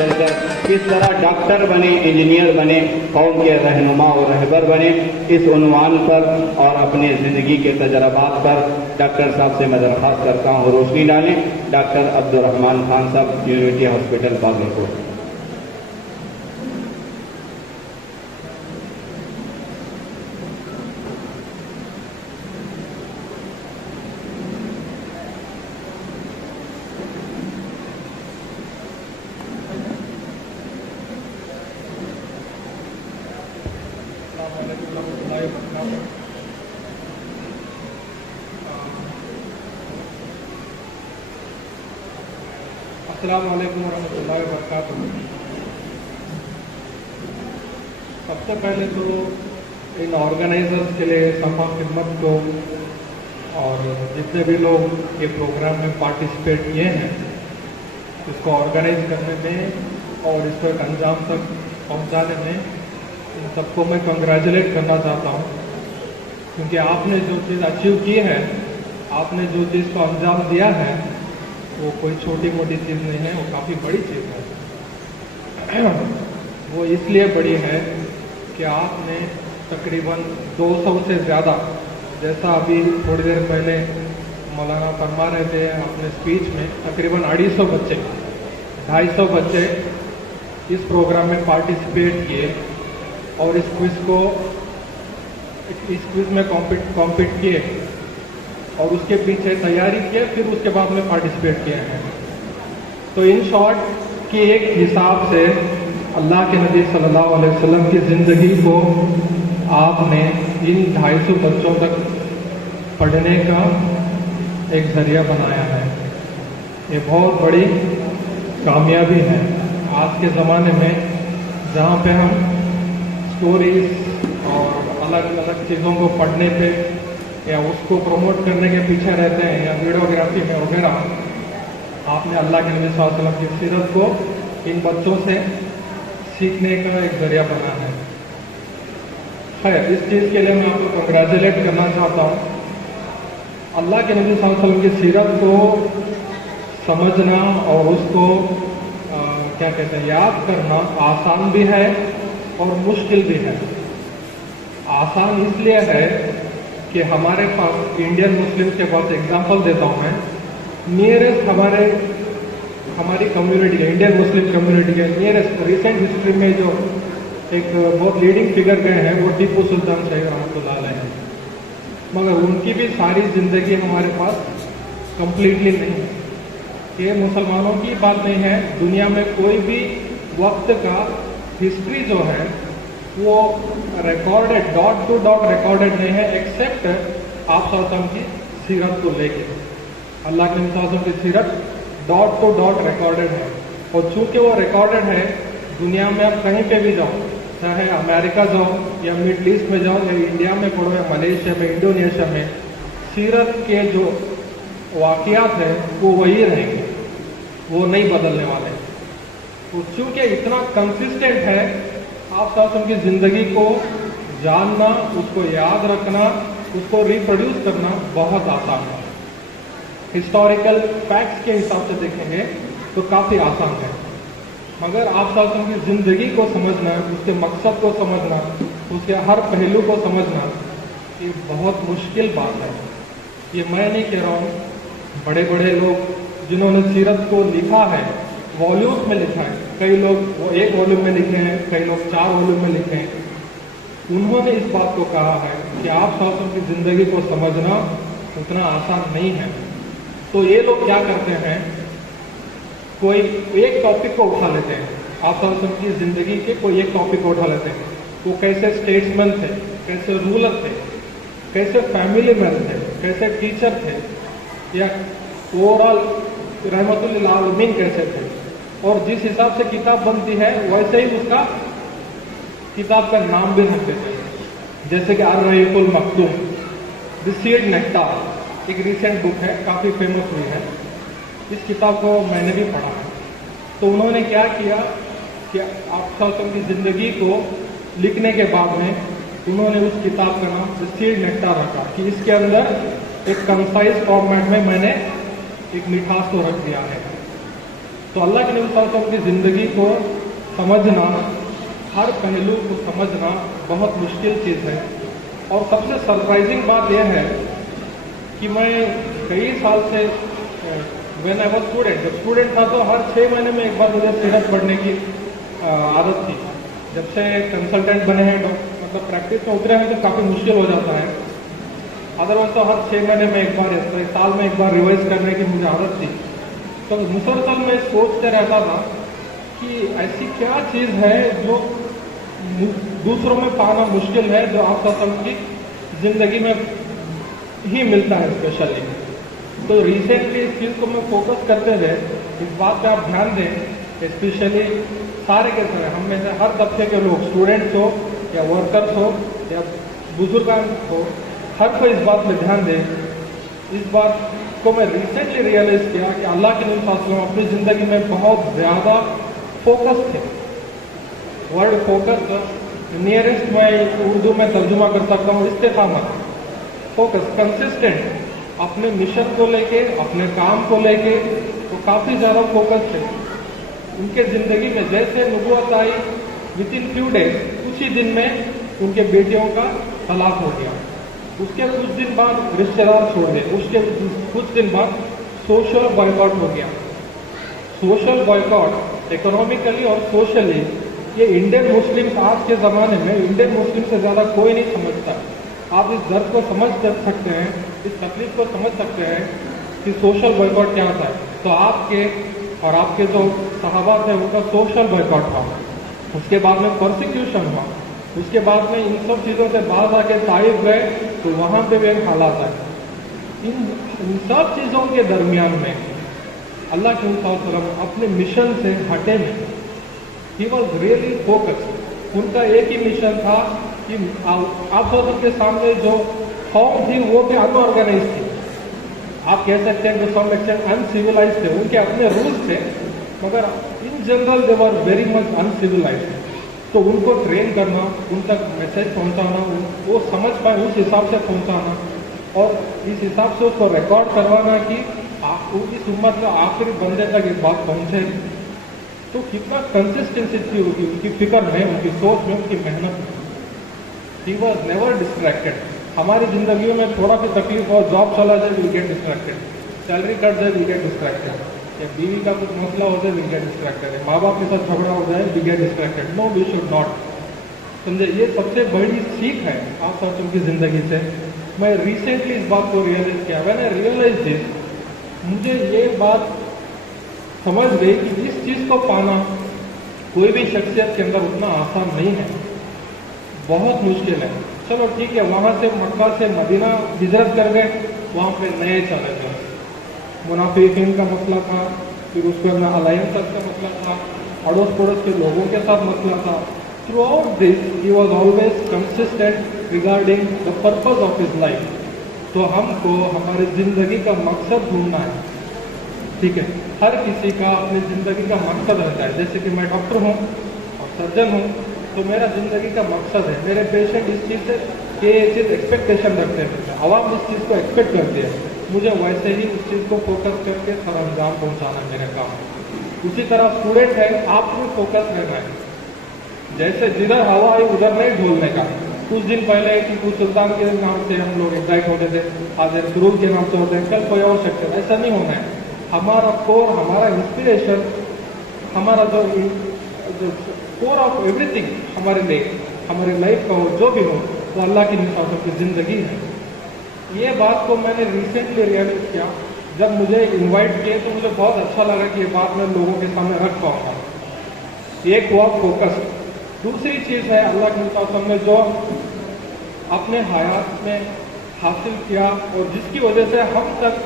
چل کر کس طرح ڈاکٹر بنے، انجینئر بنے، قوم کے رہنما اور رہبر بنے، اس عنوان پر اور اپنے زندگی کے تجربات پر ڈاکٹر صاحب سے میں درخواست کرتا ہوں روشنی ڈالیں۔ ڈاکٹر عبدالرحمان خان صاحب، یونیورسٹی ہاسپٹل باگلکوٹ۔ السلام علیکم ورحمۃ اللہ وبرکاتہ۔ سب سے پہلے تو ان آرگنائزرز کے لیے صفا خدمت کو اور جتنے بھی لوگ یہ پروگرام میں پارٹیسپیٹ کیے ہیں، اس کو آرگنائز کرنے میں اور اس کو ایک انجام تک پہنچانے میں، ان سب کو میں کنگریچولیٹ کرنا چاہتا ہوں، کیونکہ آپ نے جو چیز اچیو کی ہے، آپ نے جو چیز کو انجام دیا ہے، وہ کوئی چھوٹی موٹی چیز نہیں ہے، وہ کافی بڑی چیز ہے۔ وہ اس لیے بڑی ہے کہ آپ نے تقریباً 200 سے زیادہ، جیسا ابھی تھوڑی دیر پہلے مولانا فرما رہے تھے اپنے اسپیچ میں، تقریباً 250 بچے اس پروگرام میں پارٹیسپیٹ کیے اور اس کوئز میں کمپیٹ کیے اور اس کے پیچھے تیاری کیے، پھر اس کے بعد میں پارٹیسپیٹ کیا ہے۔ تو ان شارٹ کہ ایک حساب سے اللہ کے نبی صلی اللہ علیہ وسلم کی زندگی کو آپ نے ان 250 بچوں تک پڑھنے کا ایک ذریعہ بنایا ہے۔ یہ بہت بڑی کامیابی ہے آج کے زمانے میں، جہاں پہ ہم سٹوریز اور الگ الگ چیزوں کو پڑھنے پہ یا اس کو پروموٹ کرنے کے پیچھے رہتے ہیں، یا ویڈیوگرافی میں وغیرہ۔ آپ نے اللہ کے نبی صلی اللہ علیہ وسلم کی سیرت کو ان بچوں سے سیکھنے کا ایک ذریعہ بنا ہے۔ خیر، اس چیز کے لیے میں آپ کو کنگریچولیٹ کرنا چاہتا ہوں۔ اللہ کے نبی صلی اللہ علیہ وسلم کی سیرت کو سمجھنا اور اس کو کیا کہتے ہیں یاد کرنا آسان بھی ہے اور مشکل بھی ہے۔ آسان اس لیے ہے کہ ہمارے پاس انڈین مسلم کے پاس ایگزامپل دیتا ہوں میں، نیئرسٹ ہماری کمیونٹی کے، انڈین مسلم کمیونٹی کے نیئرسٹ ریسنٹ ہسٹری میں جو ایک بہت لیڈنگ فگر گئے ہیں، وہ ٹیپو سلطان شاہی رحمۃ اللہ علیہ ہیں، مگر ان کی بھی ساری زندگی ہمارے پاس کمپلیٹلی نہیں ہے۔ یہ مسلمانوں کی بات نہیں ہے، دنیا میں کوئی بھی وقت کا ہسٹری جو ہے وہ recorded, dot two dot recorded نہیں ہے، ایکسیپٹ آپ صلی اللہ علیہ وسلم کی سیرت کو لے کے۔ اللہ کے نبی صلی اللہ علیہ وسلم کی سیرت ڈاٹ ٹو ڈاٹ ریکارڈڈ ہے، اور چونکہ وہ ریکارڈڈ ہے، دنیا میں آپ کہیں پہ بھی جاؤ، چاہے امریکہ جاؤ یا مڈل ایسٹ میں جاؤ یا انڈیا میں پڑھو یا ملیشیا میں، انڈونیشیا میں، سیرت کے جو واقعات ہیں وہ وہی رہیں گے، وہ نہیں بدلنے والے۔ تو چونکہ اتنا کنسسٹنٹ ہے، آپ صلی اللہ علیہ وسلم کی زندگی کو جاننا، اس کو یاد رکھنا، اس کو ریپروڈیوس کرنا بہت آسان ہے۔ ہسٹوریکل فیکٹس کے حساب سے دیکھیں گے تو کافی آسان ہے، مگر آپ صلی اللہ علیہ وسلم کی زندگی کو سمجھنا، اس کے مقصد کو سمجھنا، اس کے ہر پہلو کو سمجھنا، یہ بہت مشکل بات ہے۔ یہ میں نہیں کہہ رہا ہوں، بڑے بڑے لوگ جنہوں نے سیرت کو لکھا ہے، والیومز میں لکھا ہے، کئی لوگ وہ 1 والیوم میں لکھے ہیں، کئی لوگ 4 والیوم میں لکھے ہیں، انہوں نے اس بات کو کہا ہے کہ آپ صلی اللہ علیہ وسلم کی زندگی کو سمجھنا اتنا آسان نہیں ہے۔ تو یہ لوگ کیا کرتے ہیں، کوئی ایک ٹاپک کو اٹھا لیتے ہیں، آپ صلی اللہ علیہ وسلم کی زندگی کے کوئی ایک ٹاپک کو اٹھا لیتے ہیں، وہ کیسے اسٹیٹسمین تھے، کیسے رولر تھے، کیسے فیملی مین تھے، کیسے ٹیچر تھے، یا اوور آل رحمت للعالمین کیسے تھے، اور جس حساب سے کتاب بنتی ہے ویسے ہی اس کا کتاب کا نام بھی رکھ دیتے ہیں، جیسے کہ الرحیق المختوم، دی سیڈ نیکٹار، ایک ریسنٹ بک ہے، کافی فیمس ہوئی ہے، اس کتاب کو میں نے بھی پڑھا ہے۔ تو انہوں نے کیا کیا کہ آپ صلی اللہ علیہ وسلم کی زندگی کو لکھنے کے بعد میں انہوں نے اس کتاب کا نام دی سیڈ نیکٹار رکھا کہ اس کے اندر ایک کنسائز فارمیٹ میں نے ایک مٹھاس کو رکھ دیا ہے۔ तो अल्लाह के नबी सल्लल्लाहु अलैहि वसल्लम की ज़िंदगी को समझना, हर पहलू को समझना बहुत मुश्किल चीज़ है। और सबसे सरप्राइजिंग बात यह है कि मैं कई साल से व्हेन आई वाज स्टूडेंट, जब स्टूडेंट था तो हर 6 महीने में एक बार मुझे सीरत पढ़ने की आदत थी। जब से कंसल्टेंट बने हैं, मतलब प्रैक्टिस में उतरे हैं तो काफ़ी मुश्किल हो जाता है। अदरवाइज तो हर 6 महीने में एक बार, साल में एक बार रिवाइज करने की मुझे आदत थी। तो मुसलसल मैं सोचते रहता था कि ऐसी क्या चीज़ है जो दूसरों में पाना मुश्किल है, जो आप सब की ज़िंदगी में ही मिलता है स्पेशली। तो रिसेंटली इस चीज़ को मैं फोकस करते हुए इस बात पे आप ध्यान दें, स्पेशली सारे के सारे हम में से हर तबके के लोग, स्टूडेंट्स हो या वर्कर्स हो या बुजुर्ग हो, हर कोई इस बात पे ध्यान दें। इस बात को मैं रिसेंटली रियलाइज किया कि अल्लाह के नबी सल्लल्लाहु अलैहि वसल्लम अपनी ज़िंदगी में बहुत ज़्यादा फोकस थे। वर्ड फोकस नियरेस्ट मैं उर्दू में तर्जुमा कर सकता हूँ इस्तेकामत, फोकस, कंसिस्टेंट अपने मिशन को लेके, अपने काम को लेके तो काफ़ी ज़्यादा फोकस थे। उनके ज़िंदगी में जैसे नबूवत आई, विद इन फ्यू डेज, कुछ ही दिन में उनके बेटियों का तलाक हो गया। उसके कुछ दिन बाद रिश्तेदार छोड़ गए, उसके कुछ दिन बाद सोशल बॉयकॉट हो गया। सोशल बॉयकॉट इकोनॉमिकली और सोशली, ये इंडियन मुस्लिम्स आज के ज़माने में इंडियन मुस्लिम से ज़्यादा कोई नहीं समझता। आप इस दर्द को समझ सकते हैं, इस तकलीफ को समझ सकते हैं कि सोशल बॉयकॉट क्या होता है। तो आपके और आपके जो सहाबा थे उनका सोशल बॉयकॉट हुआ, उसके बाद में परसिक्यूशन हुआ, उसके बाद में इन सब चीज़ों से बाहर आके ताइफ गए तो वहाँ पे भी एक हालात आए। इन सब चीज़ों के दरमियान में अल्लाह के वसल्लम अपने मिशन से हटे नहीं। He was really focused. उनका एक ही मिशन था कि आप के सामने जो कौम थी वो भी अनऑर्गेनाइज थी, आप कह सकते हैं टू सम एक्सटेंट अनसिविलाइज थे। उनके अपने रूल्स थे, मगर in general they were very much uncivilised. तो उनको ट्रेन करना, उन तक मैसेज पहुंचाना, वो समझ पाए उस हिसाब से पहुंचाना और इस हिसाब से उसको रिकॉर्ड करवाना कि इस उम्मत के आखिरी बंदे तक ये बात पहुंचे। तो कितना कंसिस्टेंसी थी उनकी फिक्र में, उनकी सोच में, उनकी मेहनत में। He was never distracted. हमारी जिंदगियों में थोड़ा सी तकलीफ हो, जॉब चला जाए will get distracted, salary cut जाए विल गेट डिस्ट्रैक्टेड, या बीवी का कुछ मसला हो जाए विल गेट डिस्ट्रैक्टेड, माँ बाप के साथ झगड़ा हो जाए will get distracted. No, we should not. समझे, ये सबसे बड़ी सीख है आप सब की जिंदगी से। मैं रिसेंटली इस बात को रियलाइज किया। मैंने रियलाइज दिस, मुझे ये बात समझ गई कि इस चीज़ को पाना कोई भी शख्सियत के अंदर उतना आसान नहीं है, बहुत मुश्किल है। चलो ठीक है, वहाँ से मक्का से मदीना हिजरत कर गए, वहाँ पे नए चले गए, मुनाफिकीन का मसला था, फिर उसके अंदर अलायंस का मसला था, अड़ोस पड़ोस के लोगों के साथ मसला था। Through out this he was always consistent regarding the purpose of his life. तो हमको हमारी जिंदगी का मकसद ढूंढना है, ठीक है। हर किसी का अपनी जिंदगी का मकसद रहता है। जैसे कि मैं डॉक्टर हूँ और सर्जन हूँ, तो मेरा जिंदगी का मकसद है, मेरे पेशेंट इस चीज़ से ये चीज़ एक्सपेक्टेशन रखते हैं, आवाम इस चीज़ को एक्सपेक्ट करती है, मुझे वैसे ही उस चीज़ को फोकस करके सर अंजाम पहुँचाना मेरा काम। उसी तरह स्टूडेंट है, आपको फोकस रहना है। जैसे जिधर हवा आई उधर नहीं ढोलने का। कुछ दिन पहले टीपू सुल्तान के नाम से हम लोग एग्जाइट होते थे, आज सुरूर के नाम से होते हैं, कल कोई और शख्स। ऐसा नहीं होना है। हमारा कोर, हमारा इंस्पिरेशन, हमारा जो कोर ऑफ एवरीथिंग हमारे लिए, हमारी लाइफ का हो, जो भी हो, वो अल्लाह की निशानों की ज़िंदगी है। ये बात को मैंने रिसेंटली रियलाइज किया। जब मुझे इनवाइट किए तो मुझे बहुत अच्छा लगा कि ये बात मैं लोगों के सामने रख पाऊंगा। एक हुआ फोकस। दूसरी चीज़ है अल्लाह के निशानों ने जो अपने हयात में हासिल किया और जिसकी वजह से हम तक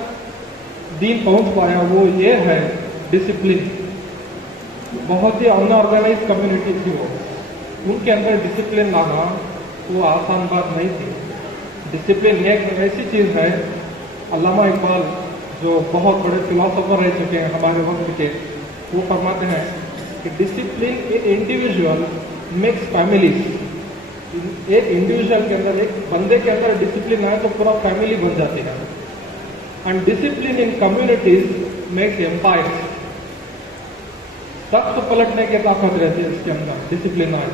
दीन पहुंच पाया, वो ये है डिसिप्लिन। बहुत ही अनऑर्गेनाइज कम्युनिटी थी वो, उनके अंदर डिसिप्लिन लाना वो आसान बात नहीं थी। डिसिप्लिन एक ऐसी चीज़ है, अल्लामा इकबाल जो बहुत बड़े फिलोसोफर रह चुके हैं हमारे वक्त के, वो फरमाते हैं कि discipline in individual makes families. एक इंडिविजुअल के अंदर, एक बंदे के अंदर डिसिप्लिन आए तो पूरा फैमिली बन जाती है। And discipline in communities makes empires. तख्त पलटने की ताकत रहती है इसके अंदर, डिसिप्लिन आए।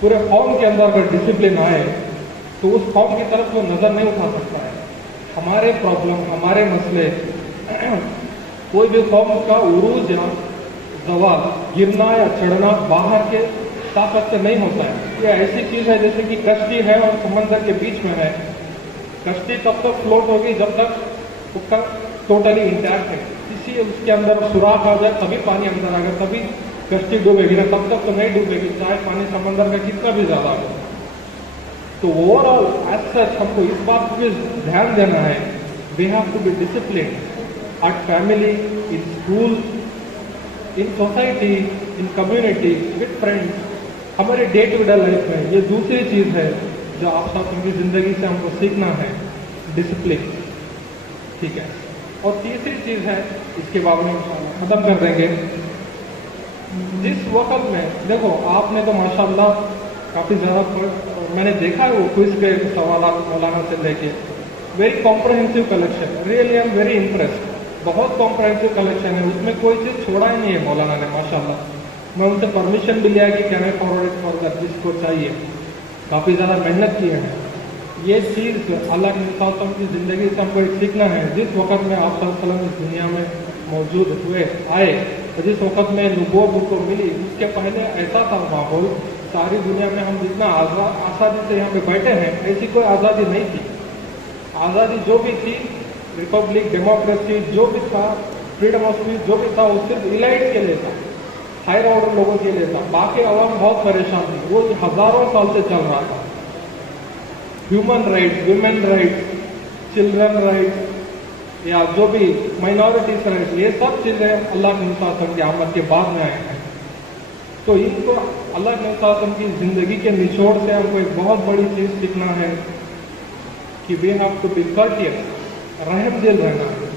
पूरे कौम के अंदर अगर डिसिप्लिन आए तो उस कौम की तरफ वो नज़र नहीं उठा सकता है। हमारे प्रॉब्लम, हमारे मसले, कोई भी कौम का उरूज या जवाल, गिरना या चढ़ना बाहर के ताकत से नहीं होता है। ये ऐसी चीज़ है जैसे कि कश्ती है और समंदर के बीच में है। कश्ती तब तक फ्लोट होगी जब तक उसका टोटली इंटैक्ट है। किसी उसके अंदर सुराख आ जाए तभी पानी अंदर आएगा, तभी कश्ती डूबेगी, ना तब तक तो नहीं डूबेगी, चाहे पानी समंदर का कितना भी ज्यादा हो। तो ओवरऑल एज सच हमको इस बात पर ध्यान देना है, we have to be discipline at family, in school, in society, in community, with friends, हमारे डे टू डे लाइफ में। ये दूसरी चीज़ है जो आप सब उनकी ज़िंदगी से हमको सीखना है, डिसिप्लिन। ठीक है। और तीसरी चीज़ है, इसके बाद में ख़त्म कर देंगे। जिस वक्त में देखो आपने तो माशाल्लाह काफ़ी ज़्यादा मैंने देखा है वो क्विज के सवाल मौलाना से लेके, very comprehensive collection, really I am very impressed. बहुत कॉम्प्रहेंसिव कलेक्शन है, उसमें कोई चीज़ छोड़ा ही नहीं है मौलाना ने माशाल्लाह। मैं उनसे परमिशन भी लिया कि can I forward it for that, जिसको चाहिए। काफ़ी ज़्यादा मेहनत किए हैं। ये चीज़ अल्लाह के रसूल की ज़िंदगी से हमको एक सीखना है। जिस वक्त में आप सल्लल्लाहु अलैहि वसल्लम इस दुनिया में मौजूद हुए, आए, और जिस वक्त में नबूवत उनको मिली, उसके पहले ऐसा था माहौल, सारी दुनिया में हम जितना आज़ादी से यहाँ पे बैठे हैं, ऐसी कोई आज़ादी नहीं थी। आज़ादी जो भी थी, रिपब्लिक, डेमोक्रेसी जो भी था, फ्रीडम ऑफ स्पीच जो भी था, वो सिर्फ इलाइट्स के लिए था, हायर ऑर्डर लोगों के लिए था। बाकी अवाम बहुत परेशान थी, वो हजारों साल से चल रहा था। Human rights, women rights, children rights, या जो भी माइनॉरिटीज राइट्स, ये सब चीज़ें अल्लाह के रसूल की आमद के बाद में आए हैं। तो इनको अल्लाह के रसूल की ज़िंदगी के निचोड़ से हमको एक बहुत बड़ी चीज़ सीखना है कि we have to be courteous, रहम दिल रहना है।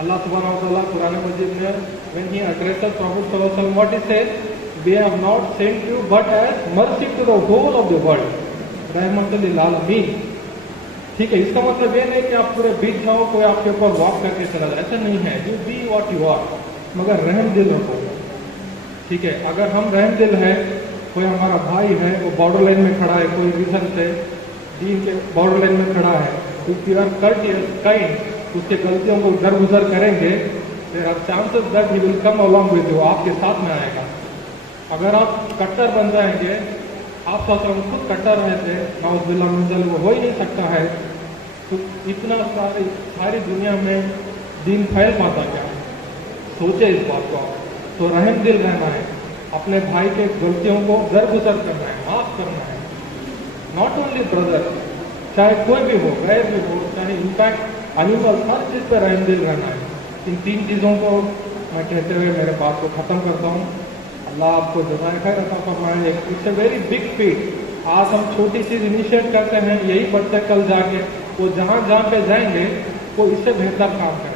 अल्लाह सुब्हानहू व तआला कुरान मजीद में when he addresses Prophet sallallahu alaihi wasallam, what he said, we have not sent you but as mercy to the whole of the world, रहमतुल लिल आलमीन। ठीक है, इसका मतलब ये नहीं कि आप पूरे बीत जाओ, कोई आपके ऊपर वॉक करके चला जाए, ऐसा नहीं है। You be what you are, मगर रहम दिल रखो। ठीक है, अगर हम रहम दिल है, कोई हमारा भाई है वो बॉर्डर लाइन में खड़ा है, कोई रीजन से दीन के बॉर्डर लाइन में खड़ा है, if you are courteous, kind, उसके गलतियों को दरगुजर करेंगे, there are chances that he will come along with you, आपके साथ में आएगा। अगर आप कट्टर बन जाएंगे, आप सोच रहे खुद कट्टर रहे थे, नाउज़ुबिल्लाह मिन ज़ालिक, वो हो ही नहीं सकता है, तो इतना सारी दुनिया में दीन फैल पाता क्या? सोचे इस बात को। तो रहम दिल रहना है, अपने भाई के गलतियों को दरगुजर करना है, माफ करना है। नॉट ओनली ब्रदर, चाहे कोई भी हो, गैर भी हो, चाहे इनफैक्ट एनिमल, हर चीज़ पर रहम दिल रहना है। इन तीन चीज़ों को मैं कहते हुए मेरे बात को ख़त्म करता हूँ। अल्लाह आपको जज़ाए खैर अता फरमाए। It's a very big feet. आज हम छोटी चीज़ इनिशिएट करते हैं, यही बच्चे कल जाके वो जहाँ पे जाएंगे वो इससे बेहतर काम करें।